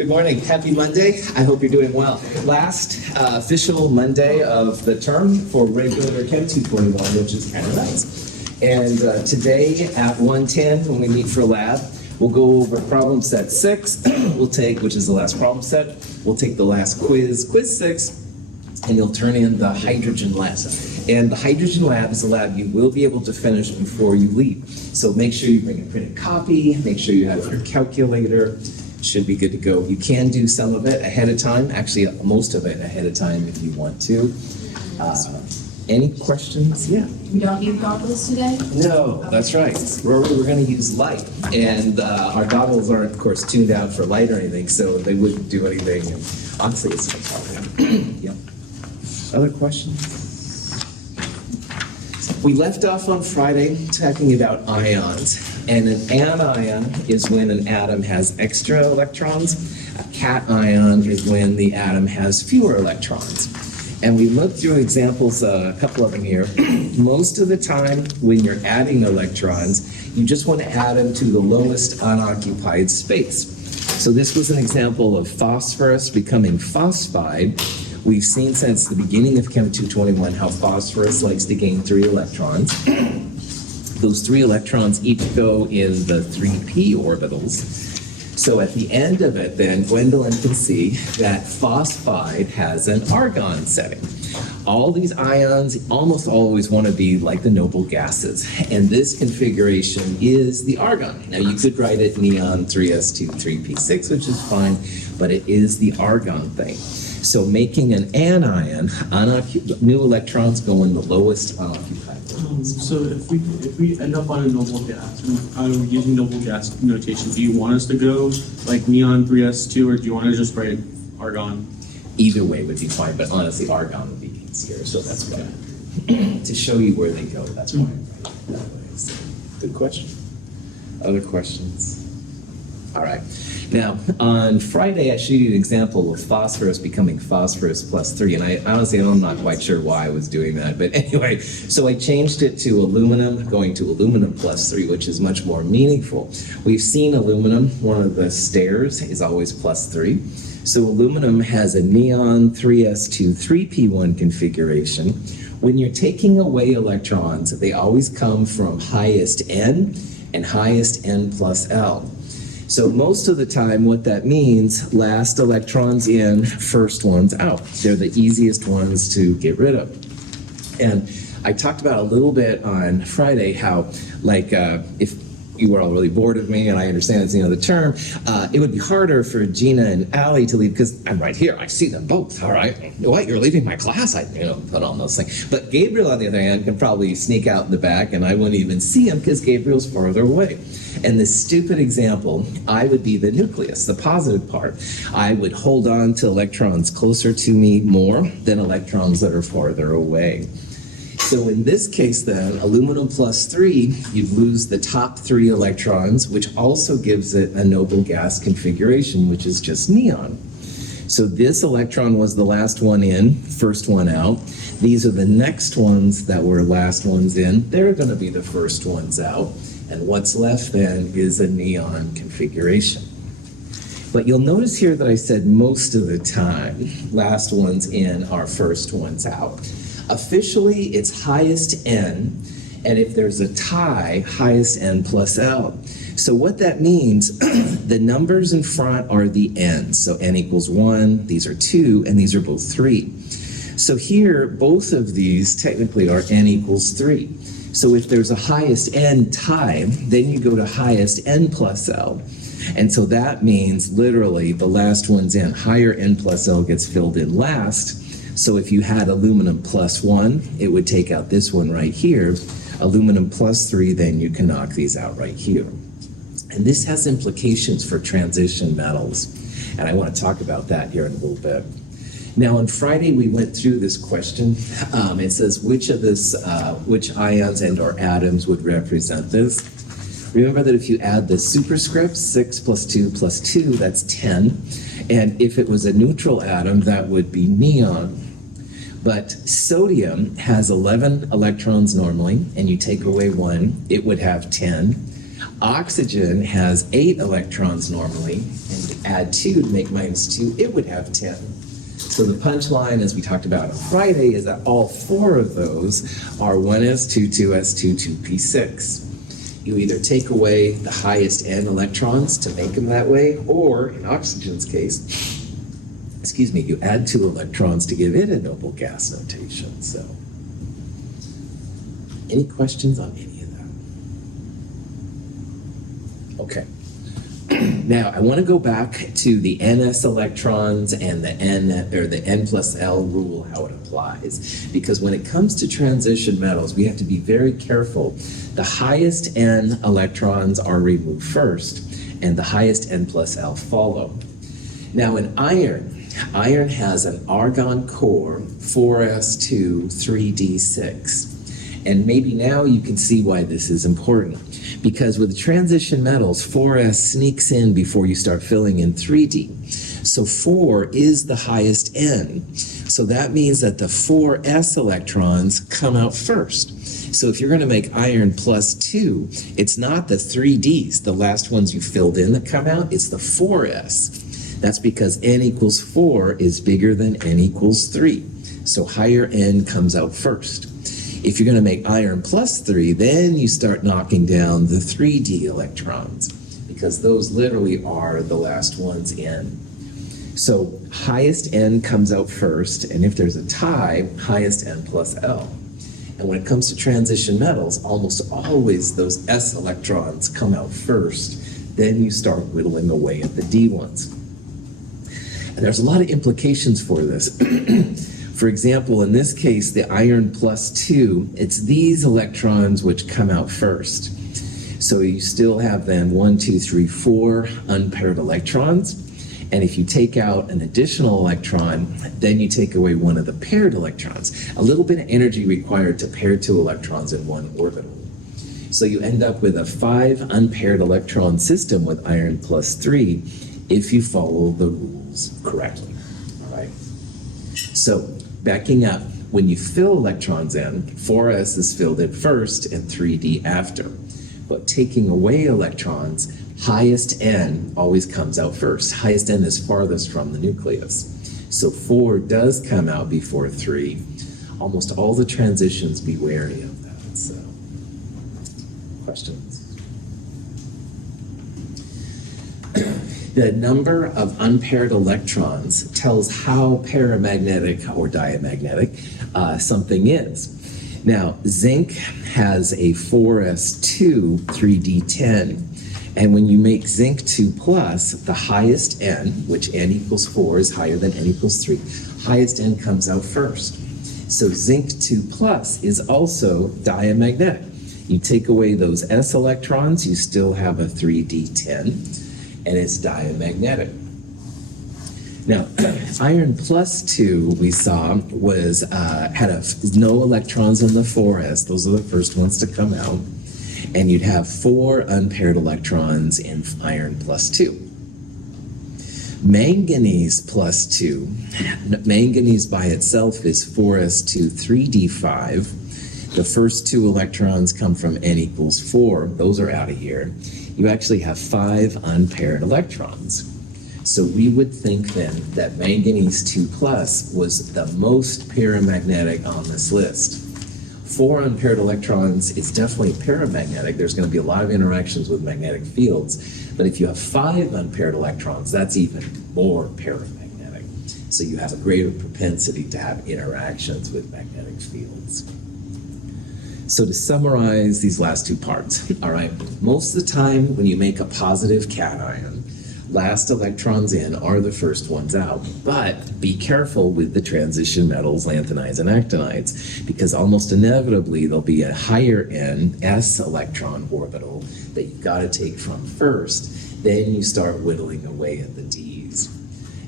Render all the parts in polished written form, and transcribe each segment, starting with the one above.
Good morning. Happy Monday. I hope you're doing well. Last official Monday of the term for regular Chem 221, which is kind of nice. And today at 1:10, when we meet for lab, we'll go over problem set 6. Which is the last problem set. We'll take the last quiz 6, and you'll turn in the hydrogen lab. And the hydrogen lab is a lab you will be able to finish before you leave. So make sure you bring a printed copy, make sure you have your calculator. Should be good to go. You can do some of it ahead of time, actually most of it ahead of time if you want to. Any questions? Yeah. You don't need goggles today? No, that's right. We're going to use light, and our goggles aren't, of course, tuned out for light or anything, so they wouldn't do anything. And honestly, it's no problem. Yep. Other questions? We left off on Friday talking about ions, and an anion is when an atom has extra electrons. A cation is when the atom has fewer electrons. And we looked through examples, a couple of them here. Most of the time when you're adding electrons, you just want to add them to the lowest unoccupied space. So this was an example of phosphorus becoming phosphide. We've seen since the beginning of Chem 221 how phosphorus likes to gain 3 electrons. Those 3 electrons each go in the 3p orbitals. So at the end of it, then, Gwendolyn can see that phosphide has an argon setting. All these ions almost always want to be like the noble gases, and this configuration is the argon. Now, you could write it neon 3s2, 3p6, which is fine, but it is the argon thing. So making an anion, new electrons go in the lowest unoccupied. So if we end up on a noble gas, and using noble gas notation, do you want us to go like neon 3s2, or do you want to just write argon? Either way would be fine, but honestly, argon would be easier, so that's why. To show you where they go, that's why I write it that way. So, good question. Other questions? All right. Now, on Friday, I showed you an example of phosphorus becoming phosphorus plus 3, and I honestly, I'm not quite sure why I was doing that, but anyway, so I changed it to aluminum, going to aluminum plus 3, which is much more meaningful. We've seen aluminum, one of the stairs is always plus 3. So aluminum has a neon 3s2, 3p1 configuration. When you're taking away electrons, they always come from highest n and highest n plus l. So most of the time, what that means, last electrons in, first ones out. They're the easiest ones to get rid of. And I talked about a little bit on Friday how, like, if you were all really bored of me, and I understand it's the end of the term, it would be harder for Gina and Allie to leave, because I'm right here, I see them both, all right? What, you're leaving my class? I put on those things. But Gabriel, on the other hand, can probably sneak out in the back, and I wouldn't even see him, because Gabriel's farther away. And this stupid example, I would be the nucleus, the positive part. I would hold on to electrons closer to me more than electrons that are farther away. So in this case then, aluminum plus 3, you lose the top 3 electrons, which also gives it a noble gas configuration, which is just neon. So this electron was the last one in, first one out. These are the next ones that were last ones in. They're going to be the first ones out. And what's left then is a neon configuration. But you'll notice here that I said most of the time, last ones in are first ones out. Officially, it's highest n, and if there's a tie, highest n plus l. So what that means, the numbers in front are the n's. So n equals 1, these are 2, and these are both 3. So here, both of these technically are n equals 3. So if there's a highest n tie, then you go to highest n plus l. And so that means literally the last one's in. Higher n plus l gets filled in last. So if you had aluminum plus 1, it would take out this one right here. Aluminum plus 3, then you can knock these out right here. And this has implications for transition metals. And I want to talk about that here in a little bit. Now, on Friday, we went through this question. It says, which ions and or atoms would represent this? Remember that if you add the superscript, 6 plus 2 plus 2, that's 10. And if it was a neutral atom, that would be neon. But sodium has 11 electrons normally, and you take away 1, it would have 10. Oxygen has 8 electrons normally, and to add 2 to make -2, it would have 10. So the punchline, as we talked about on Friday, is that all 4 of those are 1s2, 2s2, 2p6. You either take away the highest n electrons to make them that way, or in oxygen's case, you add 2 electrons to give it a noble gas notation. So, any questions on any of that? Okay. Now, I want to go back to the ns electrons and the n plus L rule, how it applies. Because when it comes to transition metals, we have to be very careful. The highest n electrons are removed first, and the highest n plus L follow. Now, in iron has an argon core, 4s2, 3d6. And maybe now you can see why this is important. Because with the transition metals, 4s sneaks in before you start filling in 3d. So 4 is the highest n. So that means that the 4s electrons come out first. So if you're going to make iron plus 2, it's not the 3ds, the last ones you filled in that come out, it's the 4s. That's because n equals 4 is bigger than n equals 3. So higher n comes out first. If you're going to make iron plus 3, then you start knocking down the 3d electrons, because those literally are the last ones in. So highest n comes out first, and if there's a tie, highest n plus L. And when it comes to transition metals, almost always those s electrons come out first, then you start whittling away at the d ones. And there's a lot of implications for this. For example, in this case, the iron plus 2, it's these electrons which come out first. So you still have then 1, 2, 3, 4 unpaired electrons. And if you take out an additional electron, then you take away one of the paired electrons. A little bit of energy required to pair 2 electrons in one orbital. So you end up with a 5 unpaired electron system with iron plus 3 if you follow the rules correctly. All right? So backing up, when you fill electrons in, 4s is filled in first and 3d after. But taking away electrons, highest n always comes out first. Highest n is farthest from the nucleus. So 4 does come out before 3. Almost all the transitions, be wary of that. So, questions? The number of unpaired electrons tells how paramagnetic or diamagnetic something is. Now, zinc has a 4s2 3d10, and when you make zinc 2 plus, the highest n, which n equals 4 is higher than n equals 3, highest n comes out first. So zinc 2 plus is also diamagnetic. You take away those s electrons, you still have a 3d10. And it's diamagnetic. Now, iron plus 2 we saw was had no electrons in the 4s. Those are the first ones to come out. And you'd have 4 unpaired electrons in iron plus 2. Manganese plus 2. Manganese by itself is 4s2 3d5. The first 2 electrons come from n equals 4. Those are out of here. You actually have 5 unpaired electrons. So we would think then that manganese 2 plus was the most paramagnetic on this list. 4 unpaired electrons is definitely paramagnetic. There's going to be a lot of interactions with magnetic fields. But if you have 5 unpaired electrons, that's even more paramagnetic. So you have a greater propensity to have interactions with magnetic fields. So to summarize these last 2 parts, all right, most of the time when you make a positive cation, last electrons in are the first ones out. But be careful with the transition metals, lanthanides and actinides, because almost inevitably there'll be a higher n s electron orbital that you've got to take from first. Then you start whittling away at the d's.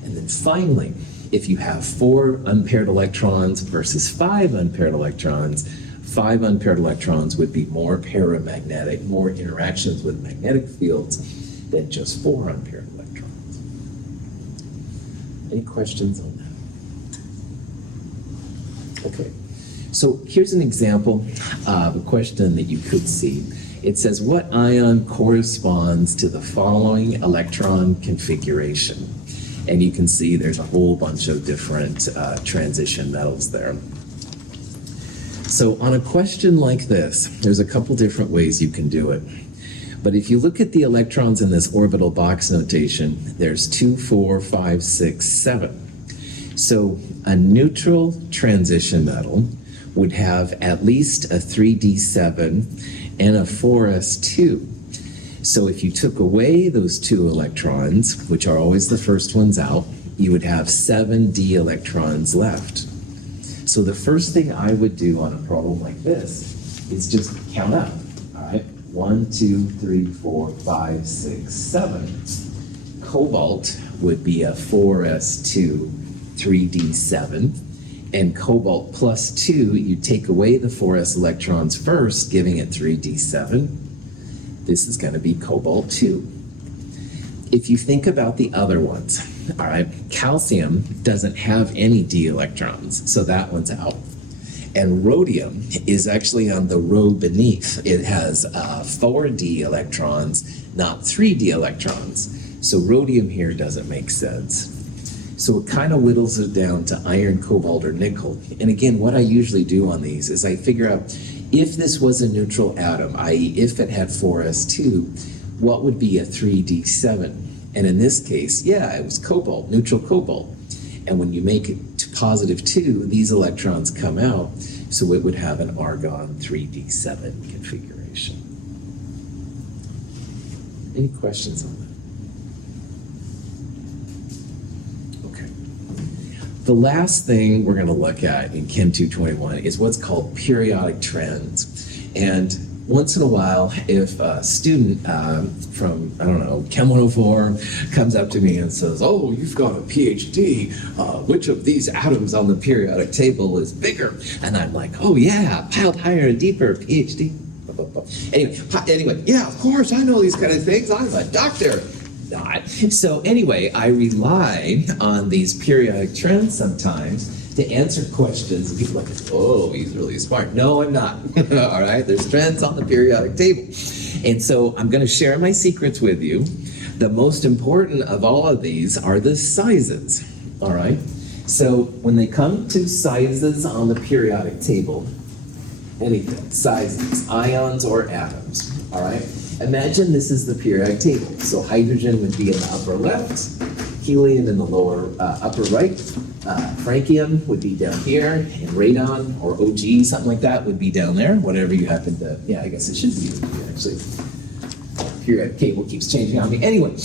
And then finally, if you have 4 unpaired electrons versus 5 unpaired electrons, 5 unpaired electrons would be more paramagnetic, more interactions with magnetic fields than just 4 unpaired electrons. Any questions on that? Okay, so here's an example of a question that you could see. It says, what ion corresponds to the following electron configuration? And you can see there's a whole bunch of different transition metals there. So on a question like this, there's a couple different ways you can do it. But if you look at the electrons in this orbital box notation, there's 2, 4, 5, 6, 7. So a neutral transition metal would have at least a 3d7 and a 4s2. So if you took away those 2 electrons, which are always the first ones out, you would have 7 d electrons left. So the first thing I would do on a problem like this is just count up. All right, 1, 2, 3, 4, 5, 6, 7. Cobalt would be a 4s2, 3d7. And cobalt plus 2, you take away the 4s electrons first, giving it 3d7. This is going to be cobalt 2. If you think about the other ones, all right, calcium doesn't have any d electrons, so that one's out. And rhodium is actually on the row beneath. It has 4d electrons, not 3d electrons. So rhodium here doesn't make sense. So it kind of whittles it down to iron, cobalt, or nickel. And again, what I usually do on these is I figure out if this was a neutral atom, i.e. if it had 4s2, what would be a 3d7? And in this case, yeah, it was cobalt, neutral cobalt. And when you make it to positive 2, these electrons come out, so it would have an argon 3d7 configuration. Any questions on that? The last thing we're going to look at in Chem 221 is what's called periodic trends. And once in a while, if a student from, I don't know, Chem 104 comes up to me and says, oh, you've got a PhD, which of these atoms on the periodic table is bigger? And I'm like, oh yeah, piled higher and deeper, PhD. Anyway, yeah, of course, I know these kind of things. I'm a doctor. Not. So anyway, I rely on these periodic trends sometimes to answer questions. And people are like, oh, he's really smart. No, I'm not. All right, there's trends on the periodic table. And so I'm going to share my secrets with you. The most important of all of these are the sizes. All right, so when they come to sizes on the periodic table, anything, sizes, ions or atoms, all right? Imagine this is the periodic table. So hydrogen would be in the upper left, helium in the lower upper right, francium would be down here, and radon or OG, something like that, would be down there, whatever you happen to, yeah, I guess it should be OG actually. Periodic table keeps changing on me. Anyway,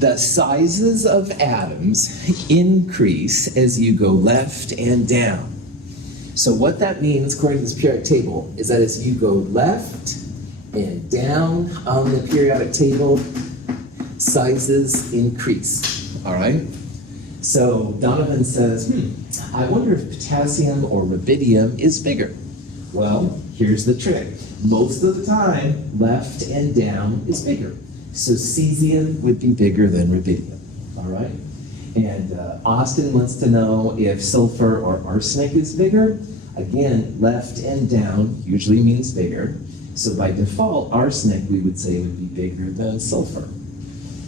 the sizes of atoms increase as you go left and down. So what that means, according to this periodic table, is that as you go left and down on the periodic table, sizes increase, all right? So Donovan says, I wonder if potassium or rubidium is bigger. Well, here's the trick. Most of the time, left and down is bigger. So cesium would be bigger than rubidium, all right? And Austin wants to know if sulfur or arsenic is bigger. Again, left and down usually means bigger. So by default, arsenic, we would say, would be bigger than sulfur.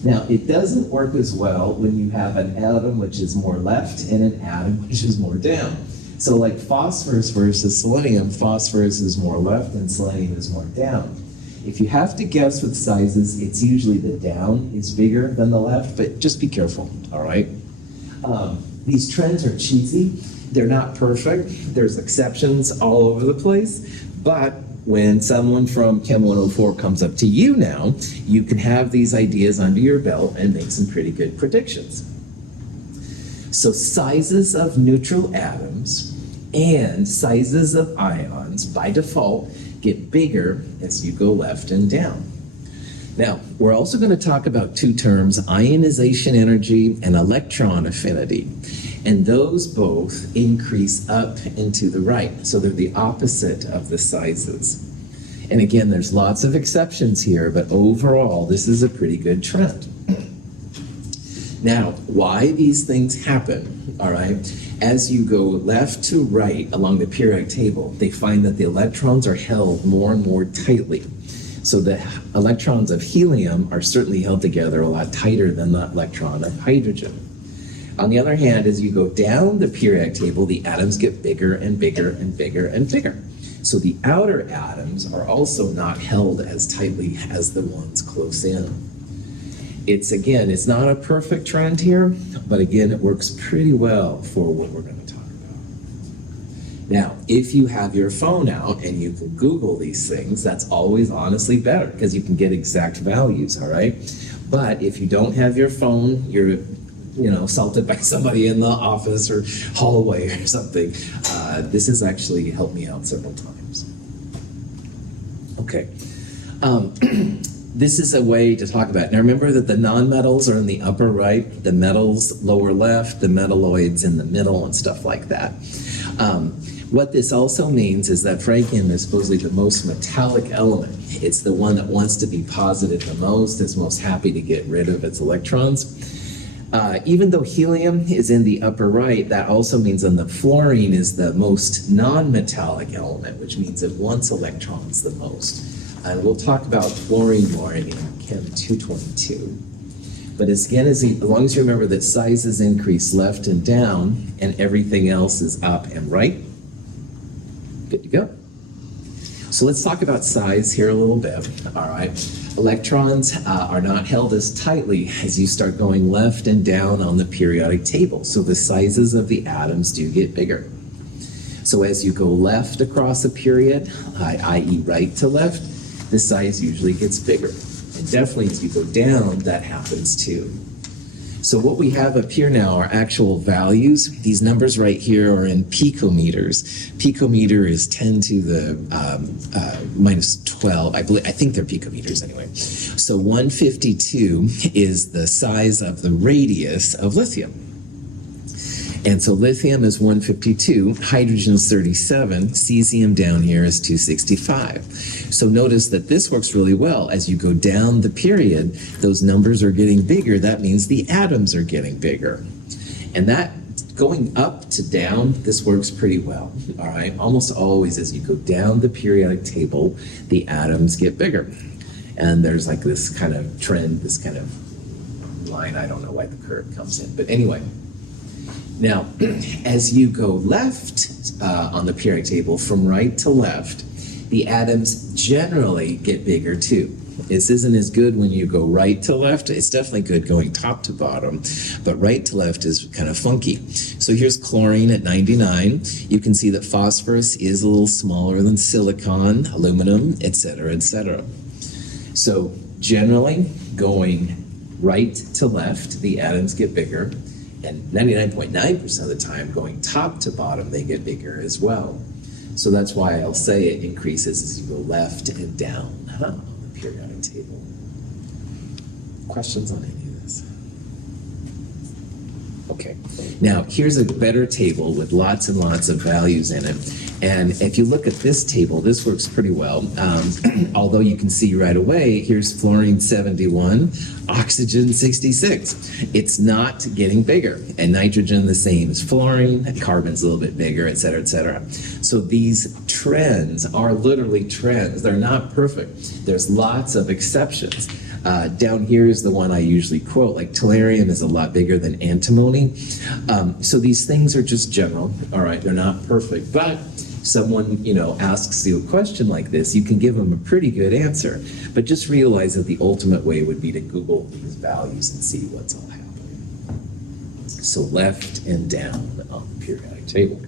Now, it doesn't work as well when you have an atom which is more left and an atom which is more down. So like phosphorus versus selenium, phosphorus is more left and selenium is more down. If you have to guess with sizes, it's usually the down is bigger than the left, but just be careful, all right? These trends are cheesy. They're not perfect. There's exceptions all over the place, but when someone from Chem 104 comes up to you now, you can have these ideas under your belt and make some pretty good predictions. So sizes of neutral atoms and sizes of ions, by default, get bigger as you go left and down. Now, we're also going to talk about two terms, ionization energy and electron affinity. And those both increase up and to the right. So they're the opposite of the sizes. And again, there's lots of exceptions here, but overall, this is a pretty good trend. Now, why these things happen, all right? As you go left to right along the periodic table, they find that the electrons are held more and more tightly. So the electrons of helium are certainly held together a lot tighter than the electron of hydrogen. On the other hand, as you go down the periodic table, the atoms get bigger and bigger and bigger and bigger. So the outer atoms are also not held as tightly as the ones close in. It's not a perfect trend here, but again, it works pretty well for what we're going to talk about. Now, if you have your phone out and you can Google these things, that's always honestly better because you can get exact values, all right? But if you don't have your phone, you're assaulted by somebody in the office or hallway or something. This has actually helped me out several times. Okay. This is a way to talk about it. Now remember that the nonmetals are in the upper right, the metals lower left, the metalloids in the middle and stuff like that. What this also means is that francium is supposedly the most metallic element. It's the one that wants to be positive the most, is most happy to get rid of its electrons. Even though helium is in the upper right, that also means that the fluorine is the most non-metallic element, which means it wants electrons the most. And we'll talk about fluorine more in Chem 222. But as long as you remember that sizes increase left and down, and everything else is up and right, good to go. So let's talk about size here a little bit, all right? Electrons are not held as tightly as you start going left and down on the periodic table. So the sizes of the atoms do get bigger. So as you go left across a period, i.e. right to left, the size usually gets bigger. And definitely as you go down, that happens too. So what we have up here now are actual values. These numbers right here are in picometers. Picometer is 10 to the minus 12. I think they're picometers anyway. So 152 is the size of the radius of lithium. And so lithium is 152, hydrogen is 37, cesium down here is 265. So notice that this works really well. As you go down the period, those numbers are getting bigger. That means the atoms are getting bigger. And that going up to down, this works pretty well, all right? Almost always as you go down the periodic table, the atoms get bigger. And there's like this kind of trend, this kind of line, I don't know why the curve comes in, but anyway. Now, as you go left on the periodic table, from right to left, the atoms generally get bigger too. This isn't as good when you go right to left. It's definitely good going top to bottom, but right to left is kind of funky. So here's chlorine at 99. You can see that phosphorus is a little smaller than silicon, aluminum, etc., etc. So generally, going right to left, the atoms get bigger. And 99.9% of the time, going top to bottom, they get bigger as well. So that's why I'll say it increases as you go left and down on the periodic table. Questions on any of this? Okay. Now, here's a better table with lots and lots of values in it. And if you look at this table, this works pretty well. Although you can see right away, here's fluorine 71, oxygen 66. It's not getting bigger. And nitrogen the same as fluorine, carbon's a little bit bigger, et cetera, et cetera. So these trends are literally trends. They're not perfect. There's lots of exceptions. Down here is the one I usually quote, like tellurium is a lot bigger than antimony. So these things are just general, all right? They're not perfect, but someone, asks you a question like this, you can give them a pretty good answer. But just realize that the ultimate way would be to Google these values and see what's all happening. So left and down on the periodic table.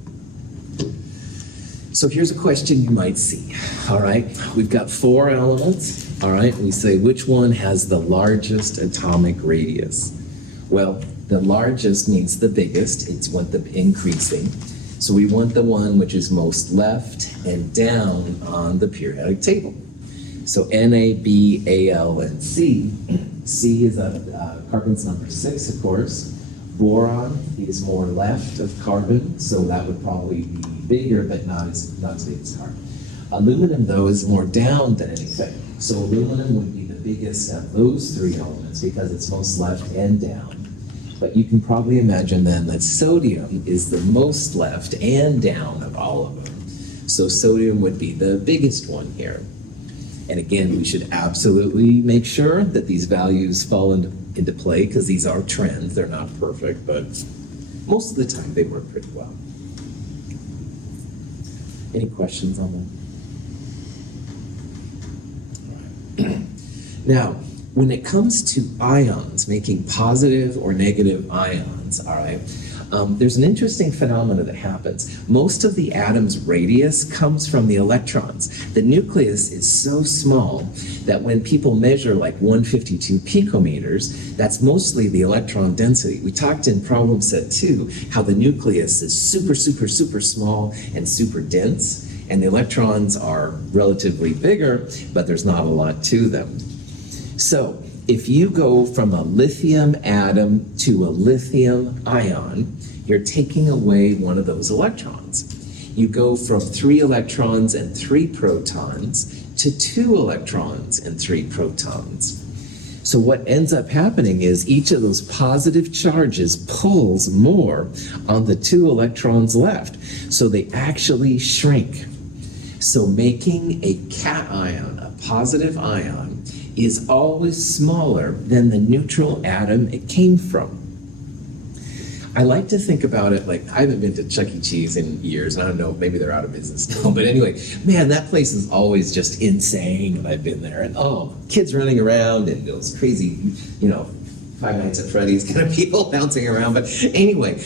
So here's a question you might see, all right? We've got 4 elements, all right? We say which one has the largest atomic radius? Well, the largest means the biggest. It's what the increasing. So we want the one which is most left and down on the periodic table. So Na, B, Al, and C. C is carbon's number 6, of course. Boron is more left of carbon, so that would probably be bigger, but not as big as carbon. Aluminum, though, is more down than anything. So aluminum would be the biggest of those 3 elements because it's most left and down. But you can probably imagine then that sodium is the most left and down of all of them. So sodium would be the biggest one here. And again, we should absolutely make sure that these values fall into play, because these are trends. They're not perfect, but most of the time they work pretty well. Any questions on that? Now, when it comes to ions, making positive or negative ions, all right, there's an interesting phenomenon that happens. Most of the atom's radius comes from the electrons. The nucleus is so small that when people measure like 152 picometers, that's mostly the electron density. We talked in problem set 2 how the nucleus is super, super, super small and super dense, and the electrons are relatively bigger, but there's not a lot to them. So if you go from a lithium atom to a lithium ion, you're taking away one of those electrons. You go from 3 electrons and 3 protons to 2 electrons and 3 protons. So what ends up happening is each of those positive charges pulls more on the 2 electrons left. So they actually shrink. So making a cation, a positive ion, is always smaller than the neutral atom it came from. I like to think about it like, I haven't been to Chuck E. Cheese in years, and I don't know, maybe they're out of business now, but anyway, man, that place is always just insane when I've been there. And kids running around and those crazy, Five Nights at Freddy's kind of people bouncing around. But anyway,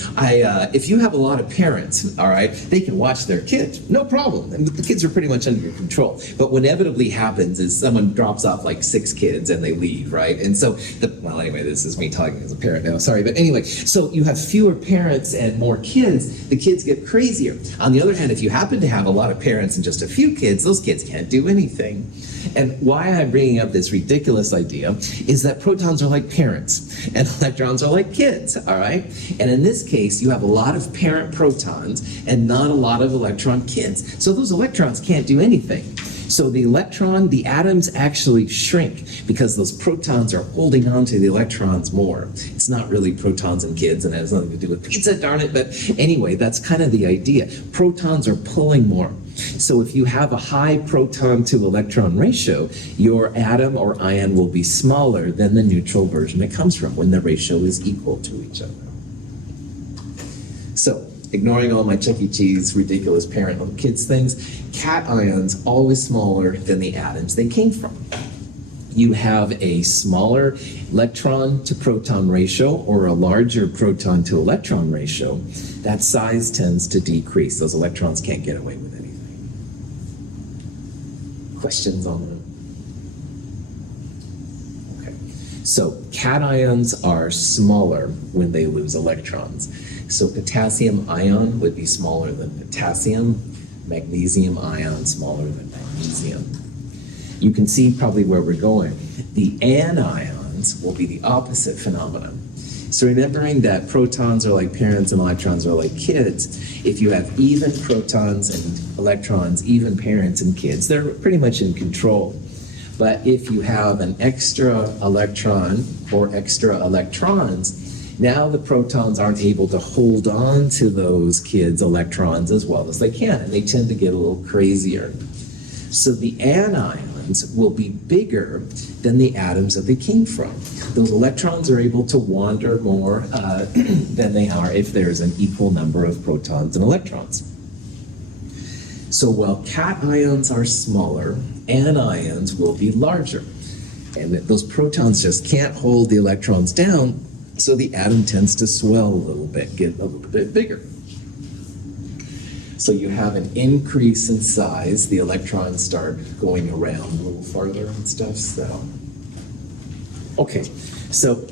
if you have a lot of parents, all right, they can watch their kids, no problem. And the kids are pretty much under your control. But what inevitably happens is someone drops off like 6 kids and they leave, right? And so, anyway, this is me talking as a parent now, sorry. But anyway, so you have fewer parents and more kids, the kids get crazier. On the other hand, if you happen to have a lot of parents and just a few kids, those kids can't do anything. And why I'm bringing up this ridiculous idea is that protons are like parents and electrons are like kids, all right? And in this case, you have a lot of parent protons and not a lot of electron kids. So those electrons can't do anything. So the atoms actually shrink because those protons are holding on to the electrons more. It's not really protons and kids, and it has nothing to do with pizza, darn it. But anyway, that's kind of the idea. Protons are pulling more. So if you have a high proton to electron ratio, your atom or ion will be smaller than the neutral version it comes from when the ratio is equal to each other. So, ignoring all my Chuck E. Cheese ridiculous parent and kids things, cations always smaller than the atoms they came from. You have a smaller electron to proton ratio or a larger proton to electron ratio, that size tends to decrease. Those electrons can't get away with anything. Questions on that? Okay. So cations are smaller when they lose electrons. So potassium ion would be smaller than potassium, magnesium ion smaller than magnesium. You can see probably where we're going. The anions will be the opposite phenomenon. So remembering that protons are like parents and electrons are like kids, if you have even protons and electrons, even parents and kids, they're pretty much in control. But if you have an extra electron or extra electrons, now the protons aren't able to hold on to those kids' electrons as well as they can, and they tend to get a little crazier. So the anions will be bigger than the atoms that they came from. Those electrons are able to wander more than they are if there's an equal number of protons and electrons. So while cations are smaller, anions will be larger. And those protons just can't hold the electrons down, so the atom tends to swell a little bit, get a little bit bigger. So you have an increase in size, the electrons start going around a little farther and stuff, so. Okay, so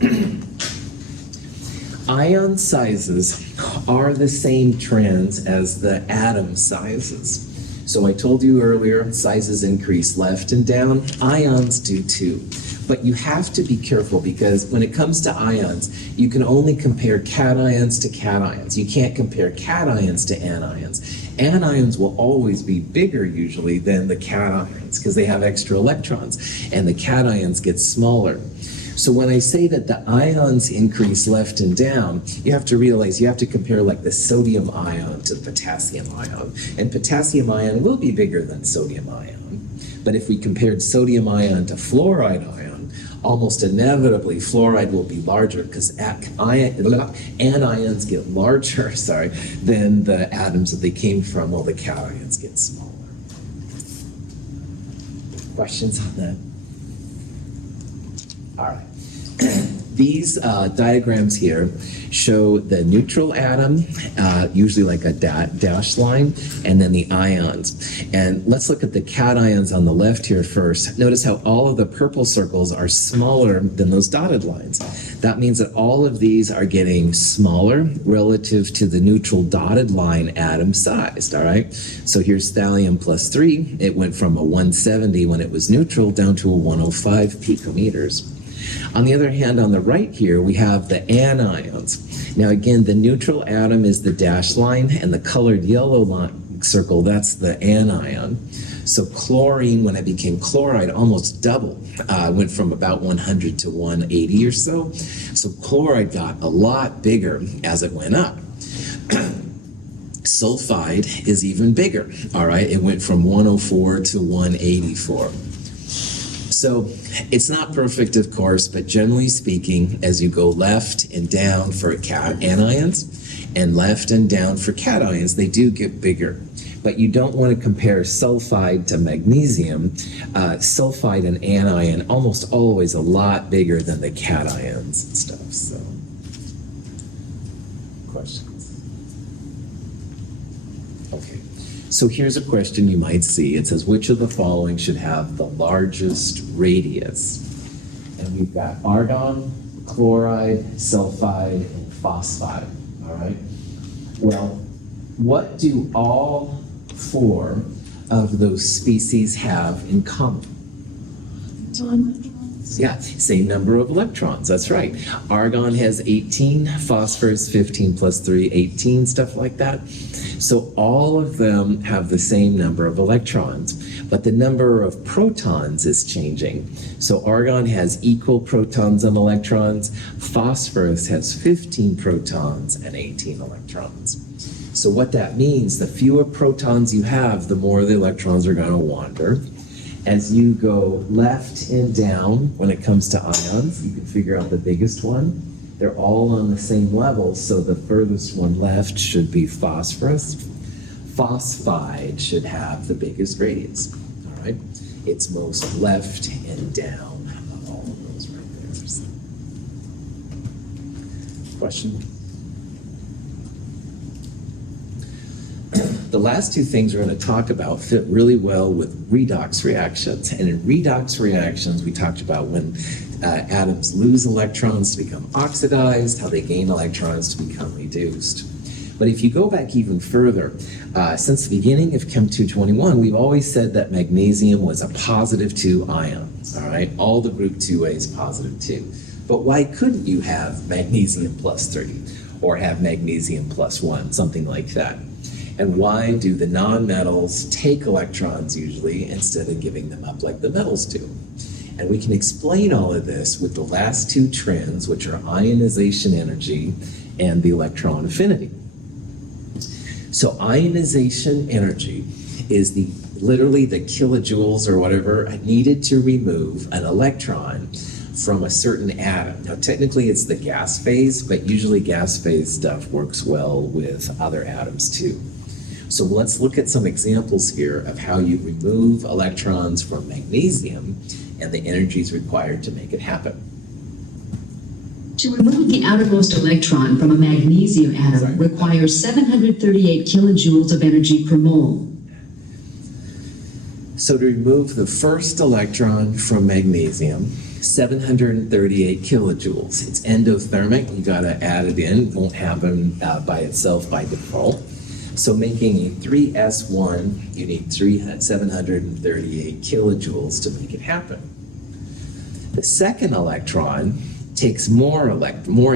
ion sizes are the same trends as the atom sizes. So I told you earlier, sizes increase left and down, ions do too. But you have to be careful because when it comes to ions, you can only compare cations to cations. You can't compare cations to anions. Anions will always be bigger usually than the cations because they have extra electrons, and the cations get smaller. So when I say that the ions increase left and down, you have to realize you have to compare like the sodium ion to the potassium ion. And potassium ion will be bigger than sodium ion. But if we compared sodium ion to fluoride ion, almost inevitably fluoride will be larger because anions get larger, than the atoms that they came from, while the cations get smaller. Questions on that? All right. These diagrams here show the neutral atom, usually like a dashed line, and then the ions. And let's look at the cations on the left here first. Notice how all of the purple circles are smaller than those dotted lines. That means that all of these are getting smaller relative to the neutral dotted line atom size, all right? So here's thallium plus 3. It went from a 170 when it was neutral down to a 105 picometers. On the other hand, on the right here, we have the anions. Now again, the neutral atom is the dashed line, and the colored yellow line circle, that's the anion. So chlorine, when it became chloride, almost doubled. Went from about 100 to 180 or so. So chloride got a lot bigger as it went up. Sulfide is even bigger, all right? It went from 104 to 184. So it's not perfect, of course, but generally speaking, as you go left and down for anions and left and down for cations, they do get bigger. But you don't want to compare sulfide to magnesium. Sulfide and anion almost always a lot bigger than the cations and stuff. So, questions? Okay. So here's a question you might see. It says, which of the following should have the largest radius? And we've got argon, chloride, sulfide, and phosphide, all right? Well, what do all 4 of those species have in common? Yeah, same number of electrons, that's right. Argon has 18, phosphorus 15 plus 3, 18, stuff like that. So all of them have the same number of electrons, but the number of protons is changing. So argon has equal protons and electrons, phosphorus has 15 protons and 18 electrons. So what that means, the fewer protons you have, the more the electrons are going to wander. As you go left and down when it comes to ions, you can figure out the biggest one. They're all on the same level, so the furthest one left should be phosphorus. Phosphide should have the biggest radius, all right? It's most left and down of all of those right there. So. Question? The last 2 things we're going to talk about fit really well with redox reactions. And in redox reactions, we talked about when atoms lose electrons to become oxidized, how they gain electrons to become reduced. But if you go back even further, since the beginning of Chem 221, we've always said that magnesium was a positive 2 ion, all right? All the group 2A is positive 2. But why couldn't you have magnesium plus 3 or have magnesium plus 1, something like that? And why do the nonmetals take electrons usually instead of giving them up like the metals do? And we can explain all of this with the last 2 trends, which are ionization energy and the electron affinity. So ionization energy is literally the kilojoules or whatever needed to remove an electron from a certain atom. Now technically it's the gas phase, but usually gas phase stuff works well with other atoms too. So let's look at some examples here of how you remove electrons from magnesium and the energies required to make it happen. To remove the outermost electron from a magnesium atom requires 738 kilojoules of energy per mole. So to remove the first electron from magnesium, 738 kilojoules. It's endothermic, you gotta add it in, it won't happen by itself by default. So making a 3s1, you need 738 kilojoules to make it happen. The second electron takes more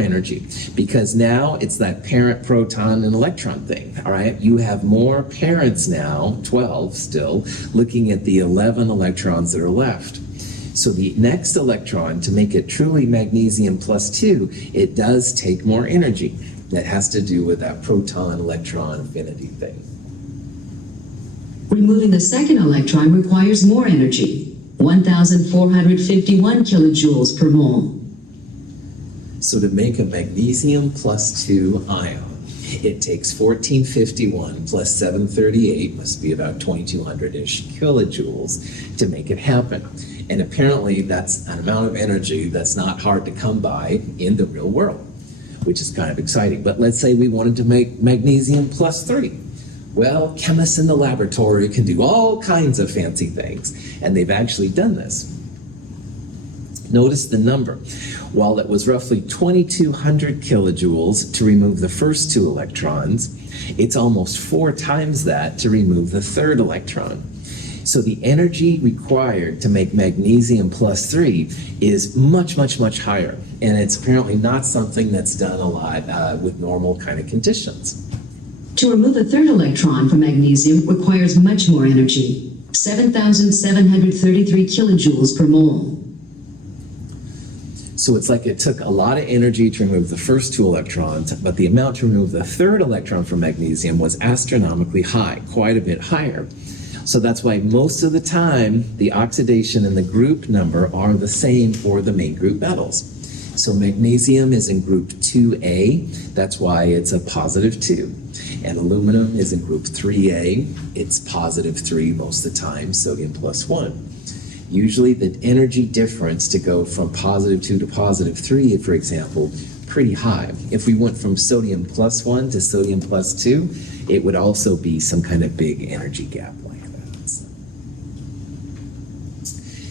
energy because now it's that parent proton and electron thing, all right? You have more parents now, 12 still, looking at the 11 electrons that are left. So the next electron, to make it truly magnesium plus 2, it does take more energy. That has to do with that proton-electron affinity thing. Removing the second electron requires more energy, 1,451 kilojoules per mole. So to make a magnesium plus 2 ion, it takes 1451 plus 738, must be about 2200-ish kilojoules to make it happen. And apparently that's an amount of energy that's not hard to come by in the real world, which is kind of exciting. But let's say we wanted to make magnesium plus 3. Well, chemists in the laboratory can do all kinds of fancy things, and they've actually done this. Notice the number. While it was roughly 2200 kilojoules to remove the first 2 electrons, it's almost 4 times that to remove the third electron. So the energy required to make magnesium plus 3 is much, much, much higher. And it's apparently not something that's done a lot with normal kind of conditions. To remove a third electron from magnesium requires much more energy, 7,733 kilojoules per mole. So it's like it took a lot of energy to remove the first 2 electrons, but the amount to remove the third electron from magnesium was astronomically high, quite a bit higher. So that's why most of the time, the oxidation and the group number are the same for the main group metals. So magnesium is in group 2A, that's why it's a positive 2. And aluminum is in group 3A, it's positive 3 most of the time, sodium plus 1. Usually the energy difference to go from positive 2 to positive 3, for example, pretty high. If we went from sodium plus 1 to sodium plus 2, it would also be some kind of big energy gap like that.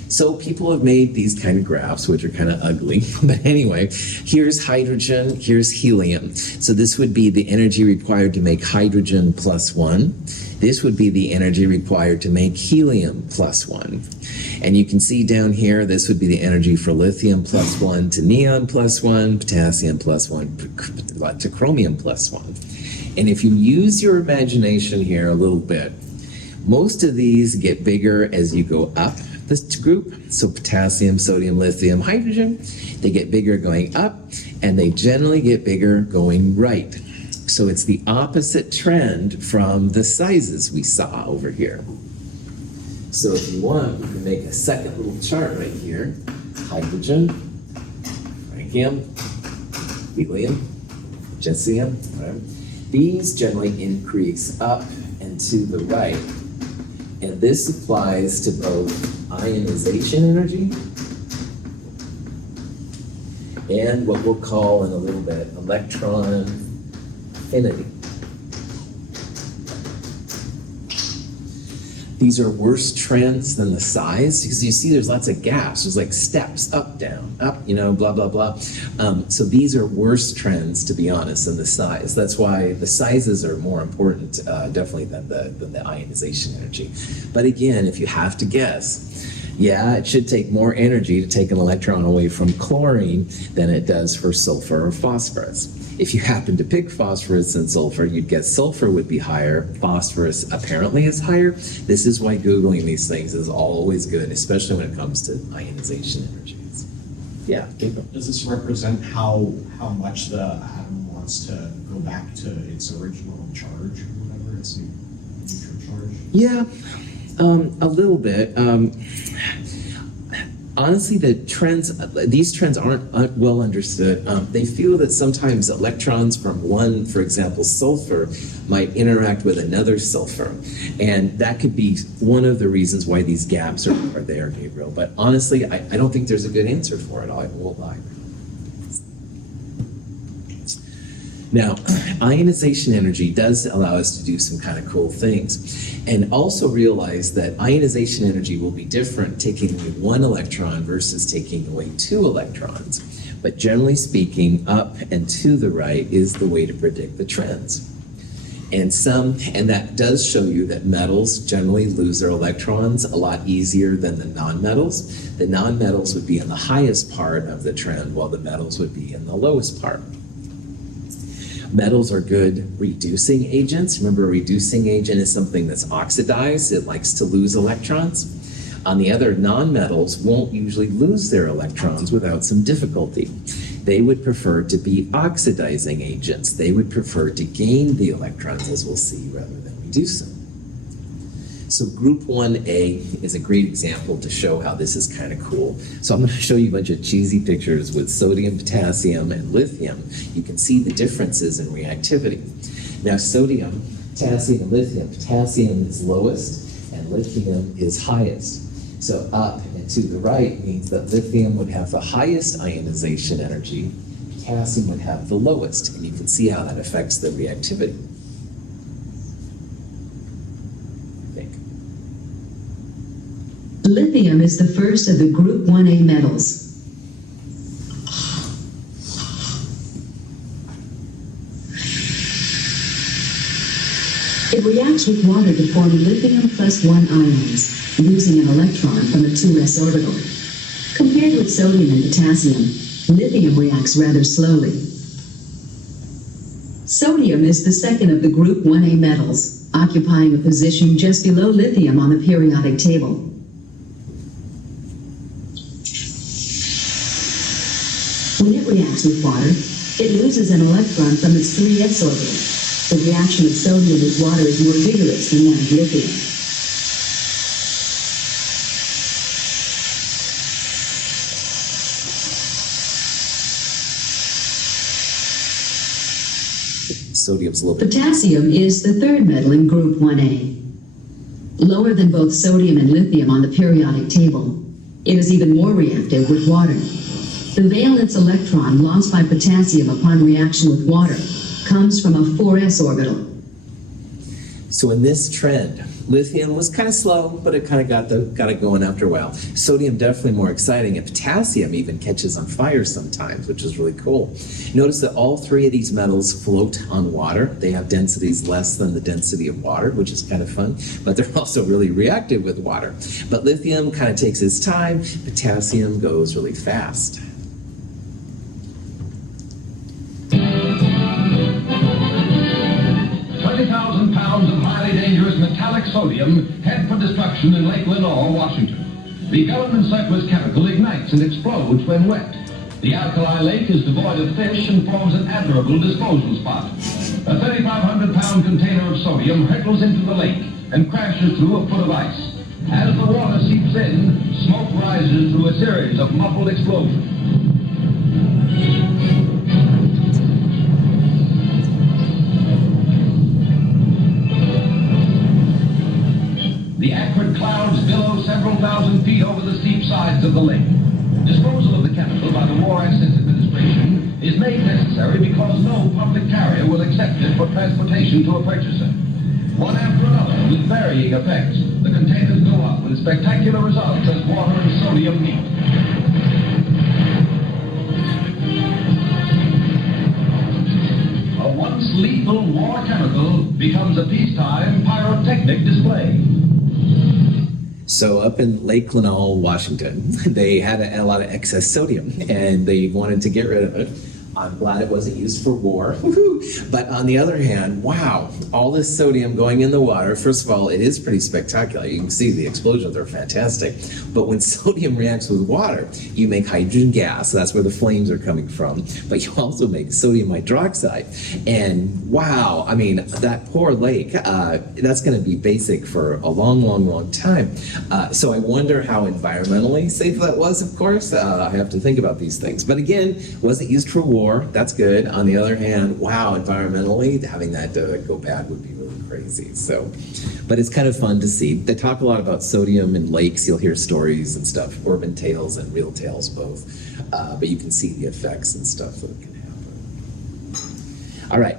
So people have made these kind of graphs, which are kind of ugly. But anyway, here's hydrogen, here's helium. So this would be the energy required to make hydrogen plus 1. This would be the energy required to make helium plus 1. And you can see down here, this would be the energy for lithium plus 1 to neon plus 1, potassium plus 1 to chromium plus 1. And if you use your imagination here a little bit, most of these get bigger as you go up this group. So potassium, sodium, lithium, hydrogen, they get bigger going up, and they generally get bigger going right. So it's the opposite trend from the sizes we saw over here. So if you want, you can make a second little chart right here. Hydrogen, frankium, helium, gentium, right? These generally increase up and to the right. And this applies to both ionization energy and what we'll call in a little bit electron affinity. These are worse trends than the size, because you see there's lots of gaps. There's like steps, up, down, up, blah, blah, blah. So these are worse trends, to be honest, than the size. That's why the sizes are more important, definitely, than the ionization energy. But again, if you have to guess, yeah, it should take more energy to take an electron away from chlorine than it does for sulfur or phosphorus. If you happen to pick phosphorus and sulfur, you'd guess sulfur would be higher. Phosphorus apparently is higher. This is why Googling these things is always good, especially when it comes to ionization energies. Yeah, Gabriel. Does this represent how much the atom wants to go back to its original charge or whatever, its neutral charge? Yeah, a little bit. Honestly, these trends aren't well understood. They feel that sometimes electrons from one, for example, sulfur, might interact with another sulfur. And that could be one of the reasons why these gaps are there, Gabriel. But honestly, I don't think there's a good answer for it. I won't lie. Now, ionization energy does allow us to do some kind of cool things. And also realize that ionization energy will be different taking away 1 electron versus taking away 2 electrons. But generally speaking, up and to the right is the way to predict the trends. And that does show you that metals generally lose their electrons a lot easier than the nonmetals. The nonmetals would be in the highest part of the trend, while the metals would be in the lowest part. Metals are good reducing agents. Remember, a reducing agent is something that's oxidized. It likes to lose electrons. On the other, nonmetals won't usually lose their electrons without some difficulty. They would prefer to be oxidizing agents. They would prefer to gain the electrons, as we'll see, rather than reduce them. So group 1A is a great example to show how this is kind of cool. So I'm going to show you a bunch of cheesy pictures with sodium, potassium, and lithium. You can see the differences in reactivity. Now sodium, potassium, and lithium. Potassium is lowest and lithium is highest. So up and to the right means that lithium would have the highest ionization energy, potassium would have the lowest, and you can see how that affects the reactivity. Lithium is the first of the group 1A metals. It reacts with water to form lithium plus 1 ions, losing an electron from a 2s orbital. Compared with sodium and potassium, lithium reacts rather slowly. Sodium is the second of the group 1A metals, occupying a position just below lithium on the periodic table. When it reacts with water, it loses an electron from its 3s orbital. The reaction of sodium with water is more vigorous than that of lithium. Sodium's a little bit. Potassium is the third metal in group 1A. Lower than both sodium and lithium on the periodic table, it is even more reactive with water. The valence electron lost by potassium upon reaction with water comes from a 4s orbital. So in this trend, lithium was kind of slow, but it kind of got it going after a while. Sodium definitely more exciting, and potassium even catches on fire sometimes, which is really cool. Notice that all three of these metals float on water. They have densities less than the density of water, which is kind of fun, but they're also really reactive with water. But lithium kind of takes its time. Potassium goes really fast. 20,000 pounds of highly dangerous metallic sodium head for destruction in Lake Lenore, Washington. The government surplus chemical ignites and explodes when wet. The alkali lake is devoid of fish and forms an admirable disposal spot. A 3,500-pound container of sodium hurtles into the lake and crashes through a foot of ice. As the water seeps in, smoke rises through a series of muffled explosions. The acrid clouds billow several thousand feet over the steep sides of the lake. Disposal of the chemical by the War Accident Administration is made necessary because no public carrier will accept it for transportation to a purchaser. One after another, with varying effects, the containers go up with spectacular results as water and sodium meet. A once lethal war chemical becomes a peacetime pyrotechnic display. So up in Lake Lenore, Washington, they had a lot of excess sodium and they wanted to get rid of it. I'm glad it wasn't used for war. But on the other hand, wow, all this sodium going in the water, first of all, it is pretty spectacular. You can see the explosions are fantastic. But when sodium reacts with water, you make hydrogen gas. So that's where the flames are coming from. But you also make sodium hydroxide. And wow, I mean, that poor lake, that's going to be basic for a long, long, long time. So I wonder how environmentally safe that was, of course. I have to think about these things. But again, wasn't used for war. That's good. On the other hand, wow, environmentally, having that go bad would be really crazy. So, but it's kind of fun to see. They talk a lot about sodium in lakes. You'll hear stories and stuff, urban tales and real tales both. But you can see the effects and stuff that can happen. All right.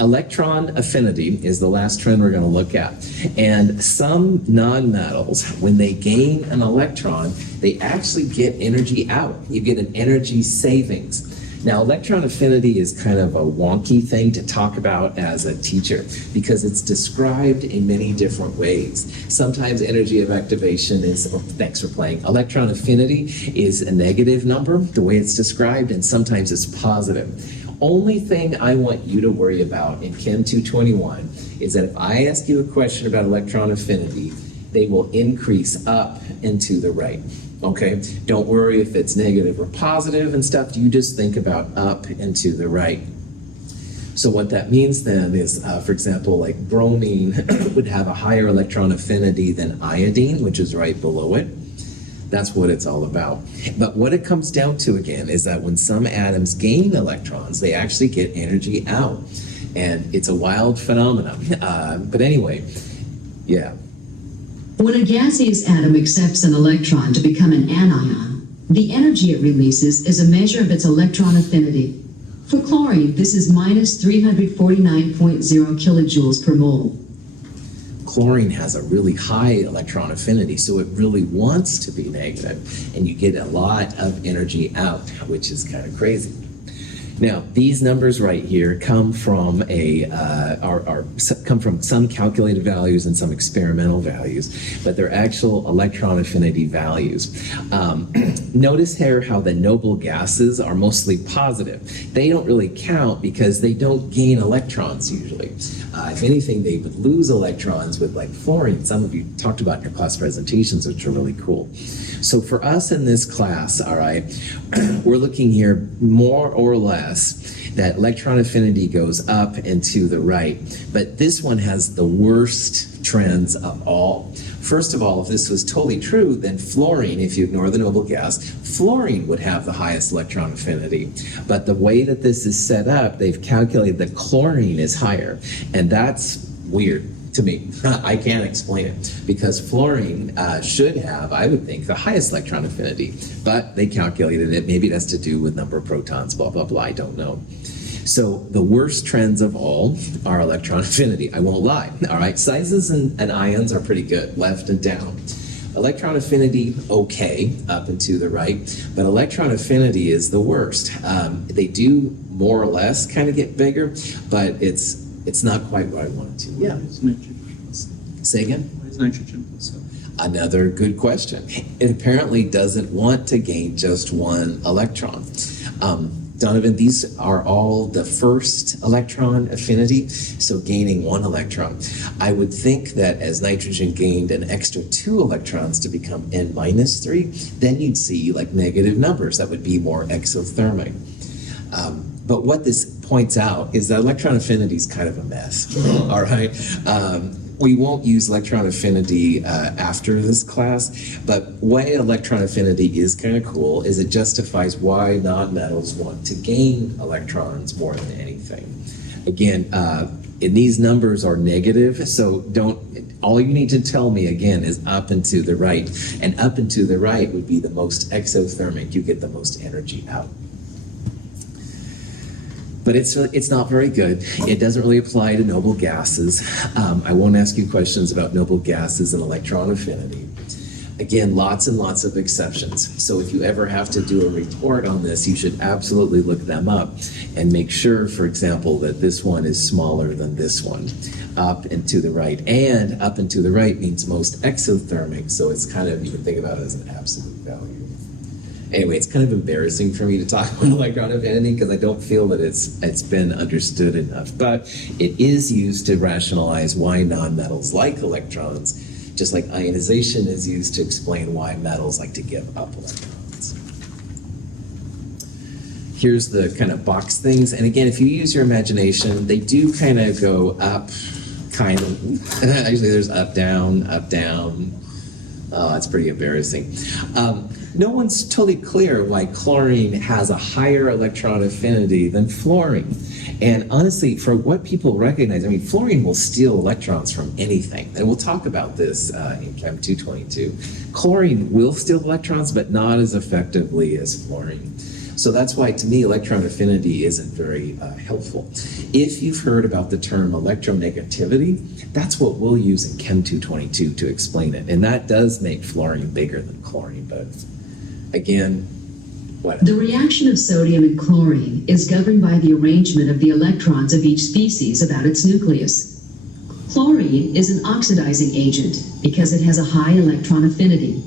Electron affinity is the last trend we're going to look at. And some nonmetals, when they gain an electron, they actually get energy out. You get an energy savings. Now, electron affinity is kind of a wonky thing to talk about as a teacher because it's described in many different ways. Sometimes energy of activation is, thanks for playing, electron affinity is a negative number, the way it's described, and sometimes it's positive. Only thing I want you to worry about in Chem 221 is that if I ask you a question about electron affinity, they will increase up and to the right. Okay, don't worry if it's negative or positive and stuff. You just think about up and to the right. So what that means then is, for example, like bromine would have a higher electron affinity than iodine, which is right below it. That's what it's all about. But what it comes down to again is that when some atoms gain electrons, they actually get energy out. And it's a wild phenomenon. But anyway, yeah. When a gaseous atom accepts an electron to become an anion, the energy it releases is a measure of its electron affinity. For chlorine, this is minus 349.0 kilojoules per mole. Chlorine has a really high electron affinity, so it really wants to be negative, and you get a lot of energy out, which is kind of crazy. Now, these numbers right here come from come from some calculated values and some experimental values, but they're actual electron affinity values. Notice here how the noble gases are mostly positive. They don't really count because they don't gain electrons usually. If anything, they would lose electrons with like fluorine. Some of you talked about in your class presentations, which are really cool. So for us in this class, all right, we're looking here more or less that electron affinity goes up and to the right, but this one has the worst trends of all. First of all, if this was totally true, then fluorine, if you ignore the noble gas, fluorine would have the highest electron affinity. But the way that this is set up, they've calculated that chlorine is higher, and that's weird to me. I can't explain it, because fluorine should have, I would think, the highest electron affinity, but they calculated it. Maybe it has to do with number of protons, blah, blah, blah, I don't know. So the worst trends of all are electron affinity. I won't lie. All right, sizes and ions are pretty good, left and down. Electron affinity, okay, up and to the right, but electron affinity is the worst. They do more or less kind of get bigger, but it's not quite what I wanted to. Yeah. Why is nitrogen plus? Say again? Why is nitrogen plus? Another good question. It apparently doesn't want to gain just one electron. Donovan, these are all the first electron affinity, so gaining one electron. I would think that as nitrogen gained an extra 2 electrons to become N-3, then you'd see like negative numbers that would be more exothermic. But what this points out is that electron affinity is kind of a mess, all right? We won't use electron affinity after this class, but why electron affinity is kind of cool is it justifies why nonmetals want to gain electrons more than anything. Again, and these numbers are negative, so all you need to tell me again is up and to the right, and up and to the right would be the most exothermic, you get the most energy out. But it's not very good. It doesn't really apply to noble gases. I won't ask you questions about noble gases and electron affinity. Again, lots and lots of exceptions. So if you ever have to do a report on this, you should absolutely look them up and make sure, for example, that this one is smaller than this one, up and to the right. And up and to the right means most exothermic, so it's kind of, you can think about it as an absolute value. Anyway, it's kind of embarrassing for me to talk about electron affinity because I don't feel that it's been understood enough. But it is used to rationalize why nonmetals like electrons, just like ionization is used to explain why metals like to give up electrons. Here's the kind of box things. And again, if you use your imagination, they do kind of go up, kind of. Actually, there's up, down, up, down. Oh, that's pretty embarrassing. No one's totally clear why chlorine has a higher electron affinity than fluorine. And honestly, for what people recognize, I mean, fluorine will steal electrons from anything. And we'll talk about this in Chem 222. Chlorine will steal electrons, but not as effectively as fluorine. So that's why, to me, electron affinity isn't very helpful. If you've heard about the term electronegativity, that's what we'll use in Chem 222 to explain it. And that does make fluorine bigger than chlorine, but again, what? The reaction of sodium and chlorine is governed by the arrangement of the electrons of each species about its nucleus. Chlorine is an oxidizing agent because it has a high electron affinity.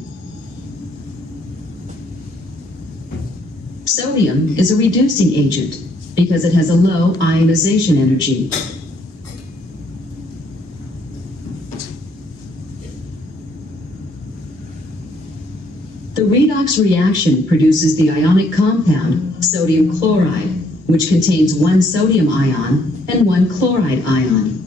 Sodium is a reducing agent because it has a low ionization energy. The redox reaction produces the ionic compound sodium chloride, which contains one sodium ion and one chloride ion.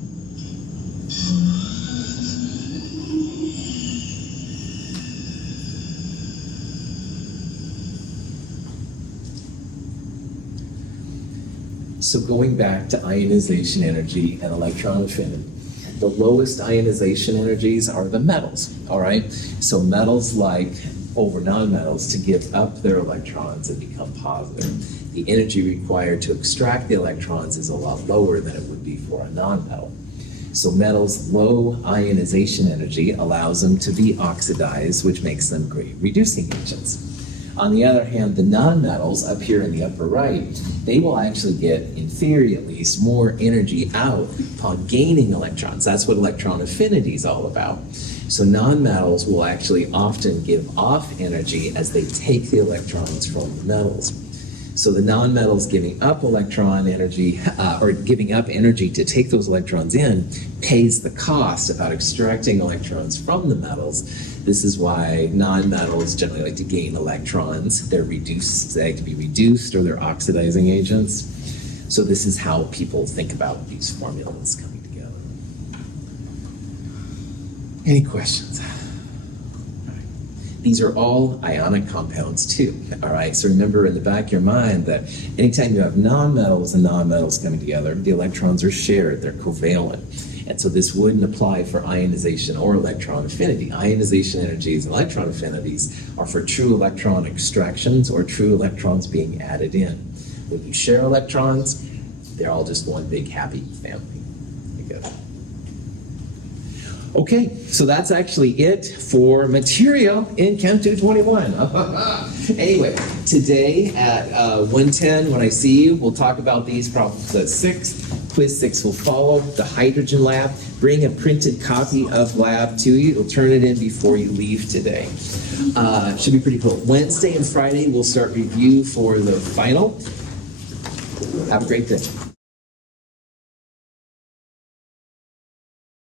So going back to ionization energy and electron affinity, the lowest ionization energies are the metals, all right? So metals like over nonmetals to give up their electrons and become positive. The energy required to extract the electrons is a lot lower than it would be for a nonmetal. So metals' low ionization energy allows them to be oxidized, which makes them great reducing agents. On the other hand, the nonmetals up here in the upper right, they will actually get, in theory at least, more energy out upon gaining electrons. That's what electron affinity is all about. So nonmetals will actually often give off energy as they take the electrons from the metals. So the nonmetals giving up electron energy, or giving up energy to take those electrons in, pays the cost about extracting electrons from the metals. This is why nonmetals generally like to gain electrons. They're reduced, they like to be reduced, or they're oxidizing agents. So this is how people think about these formulas coming together. Any questions? These are all ionic compounds too, all right? So remember in the back of your mind that anytime you have nonmetals and nonmetals coming together, the electrons are shared, they're covalent. And so this wouldn't apply for ionization or electron affinity. Ionization energies and electron affinities are for true electron extractions or true electrons being added in. When you share electrons, they're all just one big happy family. Okay, so that's actually it for material in Chem 221. Anyway, today at 1:10, when I see you, we'll talk about these problems at 6. Quiz 6 will follow, the hydrogen lab. Bring a printed copy of lab to you. You'll turn it in before you leave today. Should be pretty cool. Wednesday and Friday, we'll start review for the final. Have a great day.